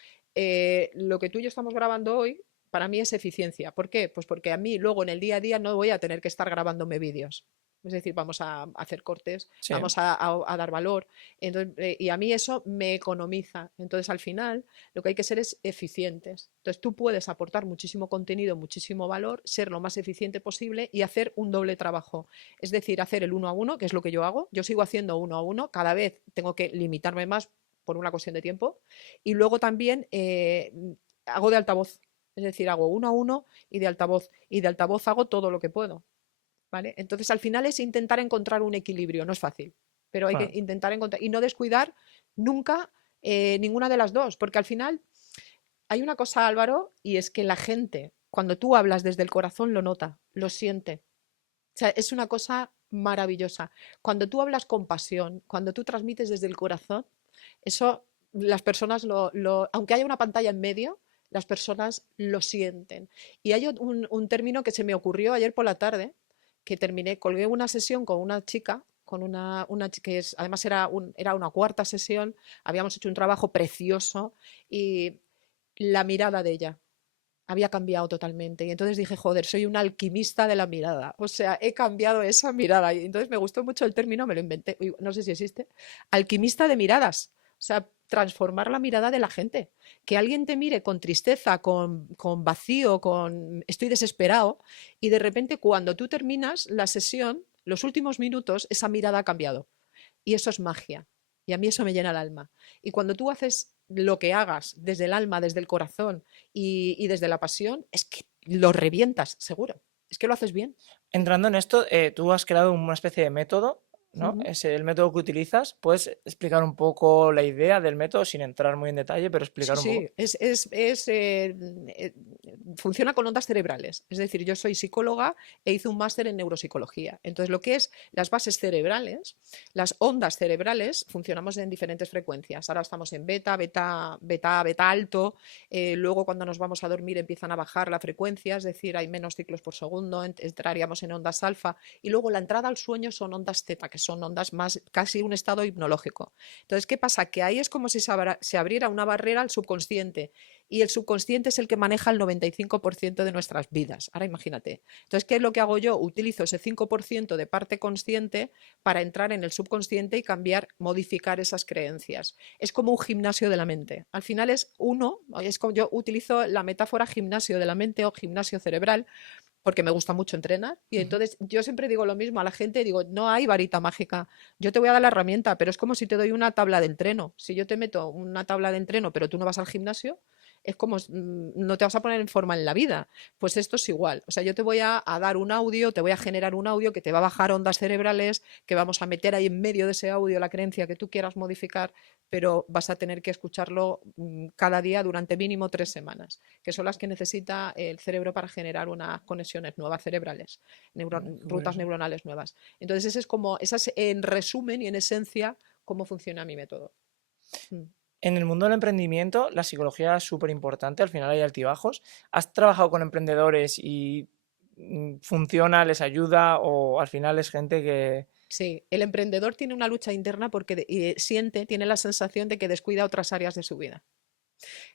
lo que tú y yo estamos grabando hoy para mí es eficiencia. ¿Por qué? Pues porque a mí luego en el día a día no voy a tener que estar grabándome vídeos. Es decir, vamos a hacer cortes, Sí, vamos a dar valor. Entonces, y a mí eso me economiza. Entonces, al final, lo que hay que ser es eficientes. Entonces, tú puedes aportar muchísimo contenido, muchísimo valor, ser lo más eficiente posible y hacer un doble trabajo. Es decir, hacer el uno a uno, que es lo que yo hago. Yo sigo haciendo uno a uno. Cada vez tengo que limitarme más por una cuestión de tiempo. Y luego también hago de altavoz. Es decir, hago uno a uno y de altavoz. Y de altavoz hago todo lo que puedo. ¿Vale? Entonces, al final es intentar encontrar un equilibrio, no es fácil, pero hay que claro. intentar encontrar y no descuidar nunca ninguna de las dos, porque al final hay una cosa, Álvaro, y es que la gente, cuando tú hablas desde el corazón, lo nota, lo siente. O sea, es una cosa maravillosa. Cuando tú hablas con pasión, cuando tú transmites desde el corazón, eso las personas aunque haya una pantalla en medio, las personas lo sienten. Y hay un término que se me ocurrió ayer por la tarde, que terminé, colgué una sesión con una chica, con que además era una cuarta sesión, habíamos hecho un trabajo precioso y la mirada de ella había cambiado totalmente. Y entonces dije, joder, soy un alquimista de la mirada. O sea, he cambiado esa mirada. Y entonces me gustó mucho el término, me lo inventé, no sé si existe, alquimista de miradas. O sea, transformar la mirada de la gente. Que alguien te mire con tristeza, con vacío, con estoy desesperado, y de repente cuando tú terminas la sesión, los últimos minutos, esa mirada ha cambiado. Y eso es magia. Y a mí eso me llena el alma. Y cuando tú haces lo que hagas desde el alma, desde el corazón y desde la pasión, es que lo revientas, seguro. Es que lo haces bien. Entrando en esto, tú has creado una especie de método, ¿no? Ujú. Es el método que utilizas. ¿Puedes explicar un poco la idea del método sin entrar muy en detalle, pero Sí, explicar un poco? sí, funciona con ondas cerebrales. Es decir, yo soy psicóloga e hice un máster en neuropsicología. Entonces, lo que es las bases cerebrales, las ondas cerebrales, funcionamos en diferentes frecuencias. Ahora estamos en beta, beta, beta, beta alto. Luego, cuando nos vamos a dormir, empiezan a bajar la frecuencia, es decir, hay menos ciclos por segundo, entraríamos en ondas alfa. Y luego la entrada al sueño son ondas teta, que son ondas más, casi un estado hipnológico. Entonces, ¿qué pasa? Que ahí es como si se abriera una barrera al subconsciente y el subconsciente es el que maneja el 95% de nuestras vidas. Ahora imagínate. Entonces, ¿qué es lo que hago yo? Utilizo ese 5% de parte consciente para entrar en el subconsciente y cambiar, modificar esas creencias. Es como un gimnasio de la mente. Al final es como yo utilizo la metáfora gimnasio de la mente o gimnasio cerebral porque me gusta mucho entrenar. Y Ujú. entonces yo siempre digo lo mismo a la gente, digo, no hay varita mágica, yo te voy a dar la herramienta, pero es como si te doy una tabla de entreno. Si yo te meto una tabla de entreno, pero tú no vas al gimnasio, es como no te vas a poner en forma en la vida. Pues esto es igual. O sea, yo te voy a dar un audio, te voy a generar un audio que te va a bajar ondas cerebrales, que vamos a meter ahí en medio de ese audio la creencia que tú quieras modificar, pero vas a tener que escucharlo cada día durante mínimo 3 semanas, que son las que necesita el cerebro para generar unas conexiones nuevas cerebrales, Qué rutas curioso. neuronales nuevas. Entonces, esa es en resumen y en esencia cómo funciona mi método. Mm. En el mundo del emprendimiento, la psicología es súper importante, al final hay altibajos. ¿Has trabajado con emprendedores y funciona, les ayuda o al final es gente que... Sí, el emprendedor tiene una lucha interna porque tiene la sensación de que descuida otras áreas de su vida.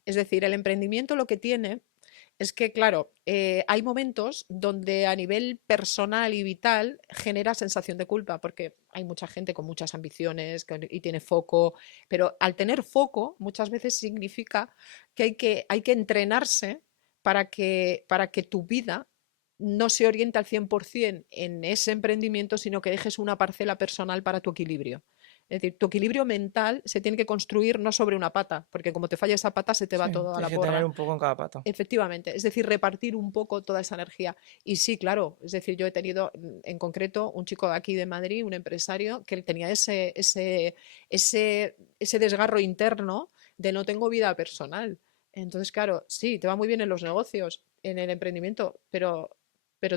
Es decir, el emprendimiento lo que tiene es que, claro, hay momentos donde a nivel personal y vital genera sensación de culpa, porque hay mucha gente con muchas ambiciones y tiene foco, pero al tener foco muchas veces significa que hay que entrenarse para que tu vida no se oriente al 100% en ese emprendimiento, sino que dejes una parcela personal para tu equilibrio. Es decir, tu equilibrio mental se tiene que construir no sobre una pata, porque como te falla esa pata se te va Sí, todo a la tienes que tener porra. un poco en cada pato. Efectivamente, es decir, repartir un poco toda esa energía. Y sí, claro, es decir, yo he tenido en concreto un chico de aquí de Madrid, un empresario, que tenía ese desgarro interno de no tengo vida personal. Entonces, claro, sí, te va muy bien en los negocios, en el emprendimiento, pero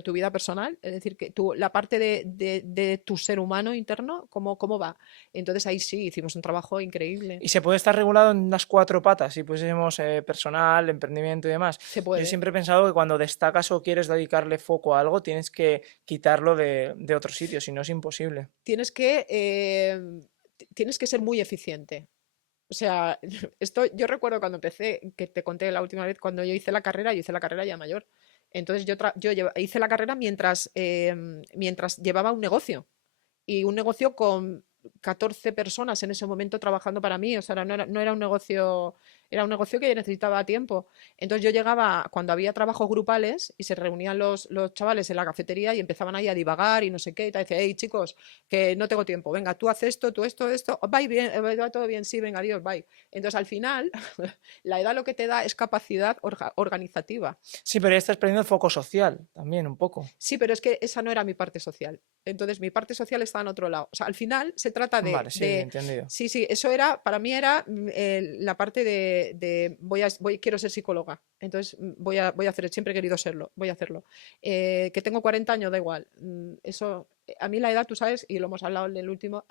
tu vida personal, es decir, que la parte de tu ser humano interno, ¿cómo va? Entonces ahí sí, hicimos un trabajo increíble. Y se puede estar regulado en unas cuatro patas, si pusiésemos personal, emprendimiento y demás. Se Yo puede. siempre he pensado que cuando destacas o quieres dedicarle foco a algo, tienes que quitarlo de otro sitio, si no es imposible. Tienes que ser muy eficiente. O sea, yo recuerdo cuando empecé, que te conté la última vez, cuando yo hice la carrera ya mayor. Entonces hice la carrera mientras llevaba un negocio y un negocio con 14 personas en ese momento trabajando para mí, o sea, no era un negocio, era un negocio que necesitaba tiempo. Entonces yo llegaba cuando había trabajos grupales y se reunían los chavales en la cafetería y empezaban ahí a divagar y no sé qué, y te decía, hey chicos, que no tengo tiempo, venga, tú haces esto, tú esto, va bien, va todo bien, sí, venga, adiós, bye. Entonces al final, la edad lo que te da es capacidad organizativa. Sí, pero ya estás perdiendo el foco social también, un poco. Sí, pero es que esa no era mi parte social. Entonces, mi parte social está en otro lado. O sea, al final se trata Vale, sí, entendido. sí, sí, eso era, para mí era la parte de quiero ser psicóloga. Entonces, voy a hacer, siempre he querido serlo, voy a hacerlo. Que tengo 40 años, da igual. Eso, a mí la edad, tú sabes, y lo hemos hablado en el último,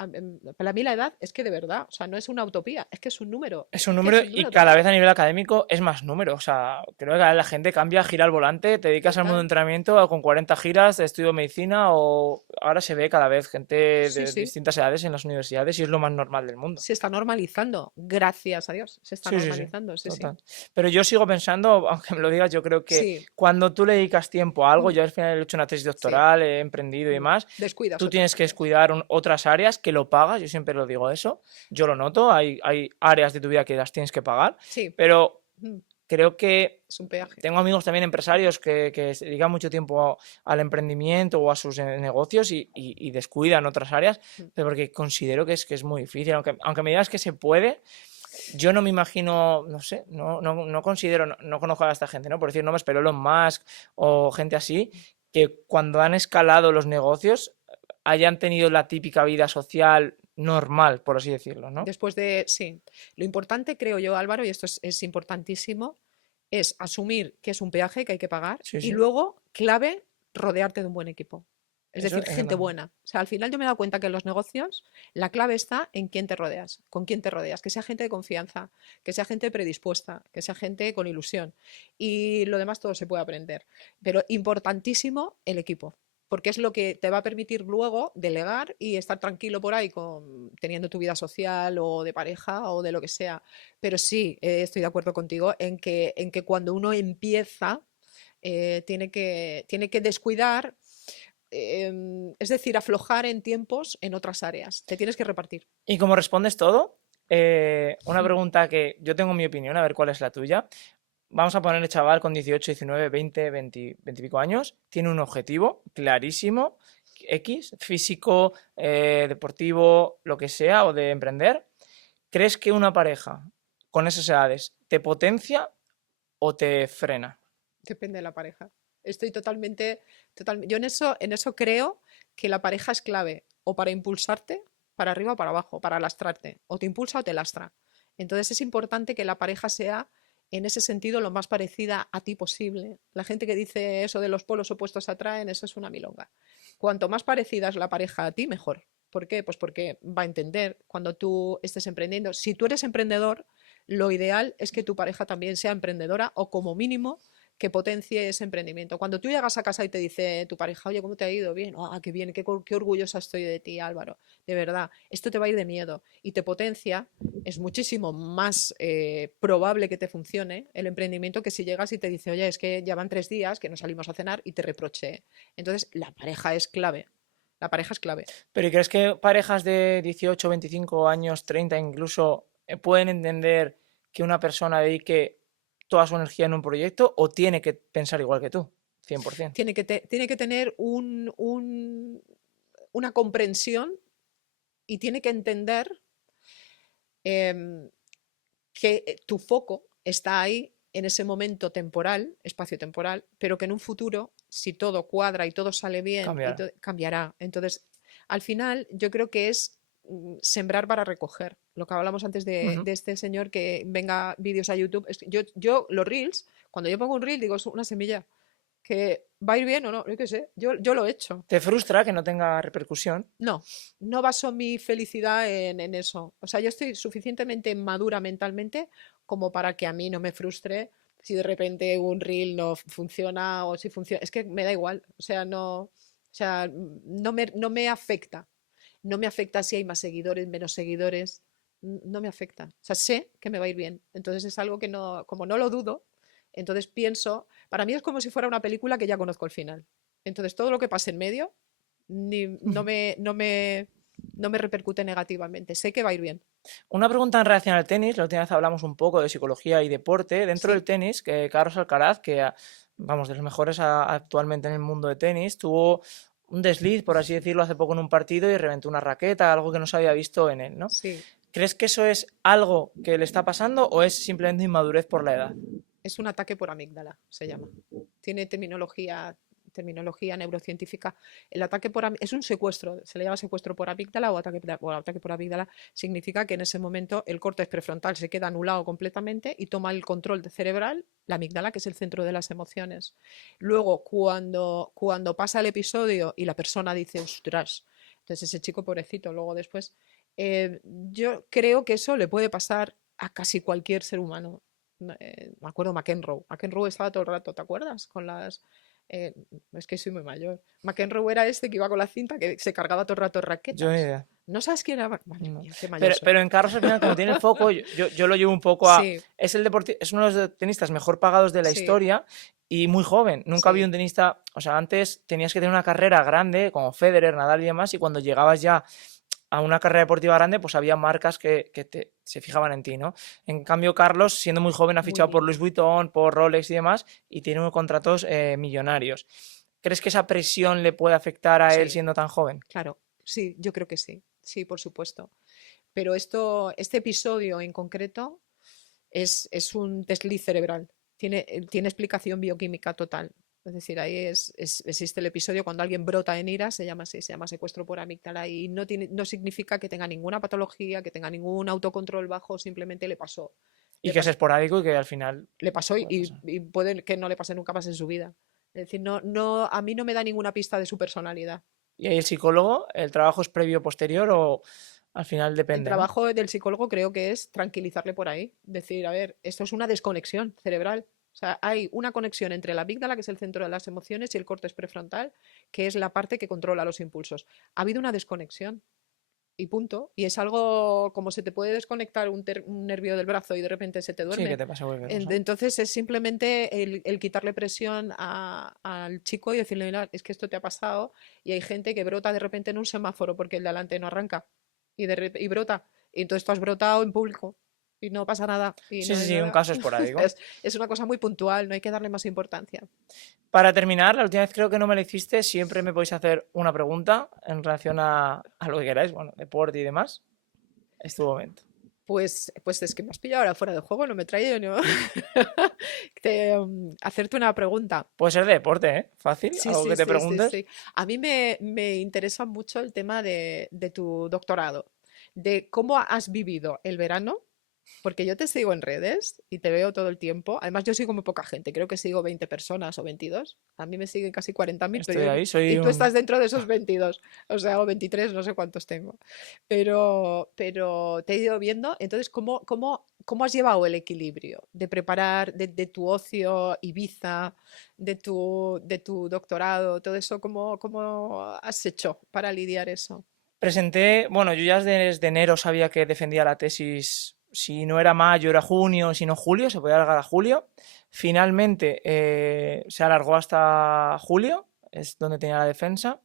para mí la edad es que de verdad, o sea, no es una utopía, es que es un número. Es un Es que número es un y número cada vez tonto. a nivel académico es más número. O sea, creo que cada vez la gente cambia, gira el volante, te dedicas al mundo de Total. entrenamiento con 40 giras, de estudio de medicina o ahora se ve cada vez gente Sí, de sí. distintas edades en las universidades y es lo más normal del mundo. Se está normalizando, gracias a Dios, se está Sí, sí, sí, normalizando, sí, sí. total. Pero yo sigo pensando, aunque me lo digas, yo creo que Sí, cuando tú le dedicas tiempo a algo, mm, yo al final he hecho una tesis sí. doctoral, he emprendido y demás, Descuidas tú otras tienes que áreas. descuidar otras áreas que lo pagas, yo siempre lo digo eso, yo lo noto, hay áreas de tu vida que las tienes que pagar, Sí, pero mm, creo que es un peaje. tengo amigos también empresarios que se dedican mucho tiempo al emprendimiento o a sus negocios y descuidan otras áreas, Mm, pero porque considero que es muy difícil, aunque me digas que se puede. Yo no me imagino, no sé, no considero, no conozco a esta gente, ¿no? Por decir nombres, pero Elon Musk o gente así, que cuando han escalado los negocios hayan tenido la típica vida social normal, por así decirlo, ¿no? Sí, lo importante creo yo, Álvaro, y esto es importantísimo, es asumir que es un peaje que hay que pagar Sí, y sí, luego, clave, rodearte de un buen equipo. Es decir, eso gente también. buena. O sea, al final yo me he dado cuenta que en los negocios la clave está en quién te rodeas, con quién te rodeas, que sea gente de confianza, que sea gente predispuesta, que sea gente con ilusión. Y lo demás todo se puede aprender. Pero importantísimo el equipo, porque es lo que te va a permitir luego delegar y estar tranquilo por ahí teniendo tu vida social o de pareja o de lo que sea. Pero sí, estoy de acuerdo contigo en que cuando uno empieza, tiene que descuidar, es decir, aflojar en tiempos en otras áreas. Te tienes que repartir. Y como respondes todo, una pregunta que yo tengo mi opinión, a ver cuál es la tuya. Vamos a ponerle chaval con 18, 19, 20, 20, 20 y pico años, tiene un objetivo clarísimo, X, físico, deportivo, lo que sea, o de emprender. ¿Crees que una pareja con esas edades te potencia o te frena? Depende de la pareja. Estoy yo en eso creo que la pareja es clave o para impulsarte para arriba o para abajo, para lastrarte, o te impulsa o te lastra. Entonces es importante que la pareja sea en ese sentido lo más parecida a ti posible. La gente que dice eso de los polos opuestos se atraen, eso es una milonga. Cuanto más parecida es la pareja a ti, mejor. ¿Por qué? Pues porque va a entender cuando tú estés emprendiendo. Si tú eres emprendedor, lo ideal es que tu pareja también sea emprendedora o como mínimo que potencie ese emprendimiento. Cuando tú llegas a casa y te dice tu pareja, oye, ¿cómo te ha ido? Bien, ah, qué bien, qué orgullosa estoy de ti, Álvaro. De verdad, esto te va a ir de miedo y te potencia, es muchísimo más probable que te funcione el emprendimiento que si llegas y te dice, oye, es que ya van 3 días que no salimos a cenar y te reproche. Entonces, la pareja es clave. La pareja es clave. ¿Pero y crees que parejas de 18, 25 años, 30 incluso, pueden entender que una persona dedique toda su energía en un proyecto o tiene que pensar igual que tú? 100%. Tiene que tener una comprensión y tiene que entender em, que tu foco está ahí en ese momento temporal, espacio-temporal, pero que en un futuro, si todo cuadra y todo sale bien, Cambiar. cambiará. Entonces, al final, yo creo que es sembrar para recoger. Lo que hablamos antes Ujú. de este señor que venga vídeos a YouTube. Es que yo, los reels, cuando yo pongo un reel, digo, es una semilla que va a ir bien o no, yo qué sé, yo lo he hecho. ¿Te frustra que no tenga repercusión? No, no baso mi felicidad en eso. O sea, yo estoy suficientemente madura mentalmente como para que a mí no me frustre si de repente un reel no funciona o si funciona. Es que me da igual. O sea, no, o sea, no me afecta. No me afecta si hay más seguidores, menos seguidores. No me afecta. O sea, sé que me va a ir bien. Entonces es algo que no, como no lo dudo, entonces pienso, para mí es como si fuera una película que ya conozco el final. Entonces todo lo que pase en medio Ujú. no me repercute negativamente. Sé que va a ir bien. Una pregunta en relación al tenis. La última vez hablamos un poco de psicología y deporte. Dentro del Sí, tenis, que Carlos Alcaraz, que vamos, de los mejores actualmente en el mundo de tenis, tuvo un desliz, por así decirlo, hace poco en un partido y reventó una raqueta, algo que no se había visto en él, ¿no? sí. ¿Crees que eso es algo que le está pasando o es simplemente inmadurez por la edad? Es un ataque por amígdala, se llama. Tiene terminología neurocientífica. El ataque es un secuestro, se le llama secuestro por amígdala o ataque por amígdala. Significa que en ese momento el córtex prefrontal se queda anulado completamente y toma el control cerebral, la amígdala, que es el centro de las emociones. Luego, cuando pasa el episodio y la persona dice, ostras, entonces ese chico pobrecito, luego después, yo creo que eso le puede pasar a casi cualquier ser humano. Me acuerdo McEnroe. McEnroe estaba todo el rato, ¿te acuerdas? Con las. eh, es que soy muy mayor. McEnroe era este que iba con la cinta que se cargaba todo el rato Yo ni raquetas. idea. ¿No sabes quién era? Madre No. mía, qué mayor soy. Pero en Carlos al final, como tiene el foco, yo lo llevo un poco a. Sí, Es es uno de los tenistas mejor pagados de la sí, historia y muy joven. Nunca había sí. un tenista. O sea, antes tenías que tener una carrera grande, como Federer, Nadal y demás, y cuando llegabas ya a una carrera deportiva grande, pues había marcas que se fijaban en ti, ¿no? En cambio, Carlos, siendo muy joven, ha Muy fichado por Louis niño. Vuitton, por Rolex y demás, y tiene unos contratos millonarios. ¿Crees que esa presión le puede afectar a él Sí, siendo tan joven? claro. Sí, yo creo que sí. Sí, por supuesto. Pero este episodio en concreto es un desliz cerebral. Tiene explicación bioquímica total. Es decir, ahí existe el episodio cuando alguien brota en ira, se llama así, se llama secuestro por amígdala y no significa que tenga ninguna patología, que tenga ningún autocontrol bajo, simplemente le pasó. Y Le que es pasó, esporádico y que al final le pasó puede pasar. y puede que no le pase nunca más en su vida. Es decir, a mí no me da ninguna pista de su personalidad. ¿Y ahí el psicólogo, el trabajo es previo o posterior o al final El depende, ¿no? trabajo del psicólogo creo que es tranquilizarle por ahí, decir, a ver, esto es una desconexión cerebral. O sea, hay una conexión entre la amígdala, que es el centro de las emociones, y el córtex prefrontal, que es la parte que controla los impulsos. Ha habido una desconexión y punto. Y es algo como se te puede desconectar un nervio del brazo y de repente se te Sí, que duerme. te pasa cualquier cosa. Entonces es simplemente el quitarle presión al chico y decirle, mira, es que esto te ha pasado y hay gente que brota de repente en un semáforo porque el de adelante no arranca y brota. Y entonces tú has brotado en público y no pasa nada y Sí, no sí, hay sí, un nada. caso esporádico. Es, es una cosa muy puntual, no hay que darle más importancia. Para terminar, la última vez creo que no me lo hiciste, siempre me podéis hacer una pregunta en relación a lo que queráis, bueno, deporte y demás. Es tu momento. Pues es que me has pillado ahora fuera de juego, no me he traído ni hacerte una pregunta. Puede ser de deporte, ¿eh? Fácil, Sí, algo sí, que te sí, sí, preguntes. sí. A mí me interesa mucho el tema de tu doctorado, de cómo has vivido el verano, porque yo te sigo en redes y te veo todo el tiempo. Además, yo sigo muy poca gente, creo que sigo 20 personas o 22. A mí me siguen casi 40.000, Estoy ahí, soy y tú un... estás dentro de esos 22, o sea, o 23, no sé cuántos tengo. Pero te he ido viendo. Entonces, ¿cómo has llevado el equilibrio de preparar de tu ocio, Ibiza, de tu doctorado, todo eso? ¿Cómo has hecho para lidiar eso? Presenté, bueno, yo ya desde enero sabía que defendía la tesis, si no era mayo, era junio, si no julio, se podía alargar a julio. Finalmente se alargó hasta julio, es donde tenía la defensa.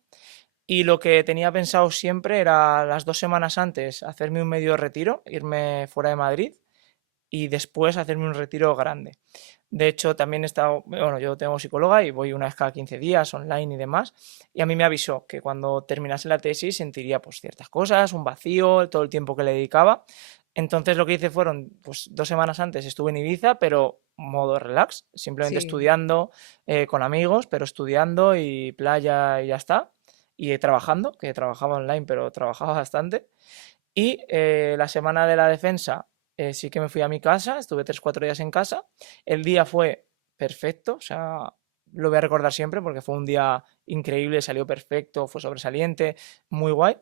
Y lo que tenía pensado siempre era las 2 semanas antes hacerme un medio retiro, irme fuera de Madrid y después hacerme un retiro grande. De hecho, también he estado, bueno, yo tengo psicóloga y voy una vez cada 15 días online y demás, y a mí me avisó que cuando terminase la tesis sentiría pues ciertas cosas, un vacío, todo el tiempo que le dedicaba. Entonces lo que hice fueron, pues 2 semanas antes estuve en Ibiza, pero modo relax, simplemente Sí, estudiando con amigos, pero estudiando y playa y ya está. Y trabajando, que trabajaba online, pero trabajaba bastante. Y la semana de la defensa sí que me fui a mi casa, estuve 3, 4 días en casa. El día fue perfecto, o sea, lo voy a recordar siempre porque fue un día increíble, salió perfecto, fue sobresaliente, muy guay.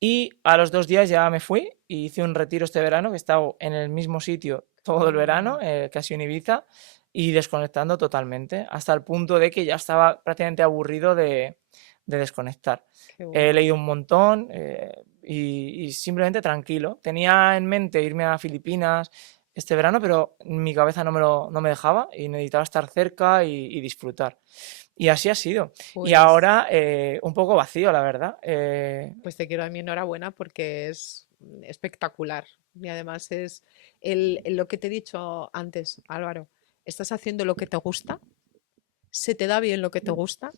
Y a los 2 días ya me fui y hice un retiro este verano, que he estado en el mismo sitio todo el verano, casi en Ibiza, y desconectando totalmente, hasta el punto de que ya estaba prácticamente aburrido de desconectar. qué He bueno. leído un montón y simplemente tranquilo. Tenía en mente irme a Filipinas este verano, pero mi cabeza no me dejaba y necesitaba estar cerca y disfrutar. Y así ha sido. Y Pues, ahora un poco vacío, la verdad. pues te quiero dar mi enhorabuena porque es espectacular. Y además es lo que te he dicho antes, Álvaro. Estás haciendo lo que te gusta, se te da bien lo que te gusta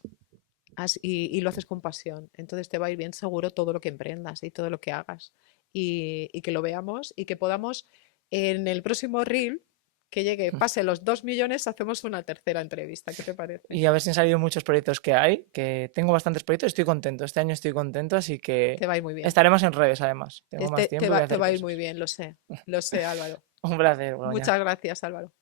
y lo haces con pasión. Entonces te va a ir bien seguro todo lo que emprendas y todo lo que hagas. Y que lo veamos y que podamos en el próximo reel que llegue, pase los 2 millones, hacemos una tercera entrevista. ¿Qué te parece? Y a ver si han salido muchos proyectos que hay, que tengo bastantes proyectos, estoy contento. Este año estoy contento, así que Te va a ir muy bien. estaremos en redes además. Tengo más Te tiempo y voy a te hacer va a ir muy cosas. bien, lo sé, Álvaro. Un placer, Begoña. Muchas gracias, Álvaro.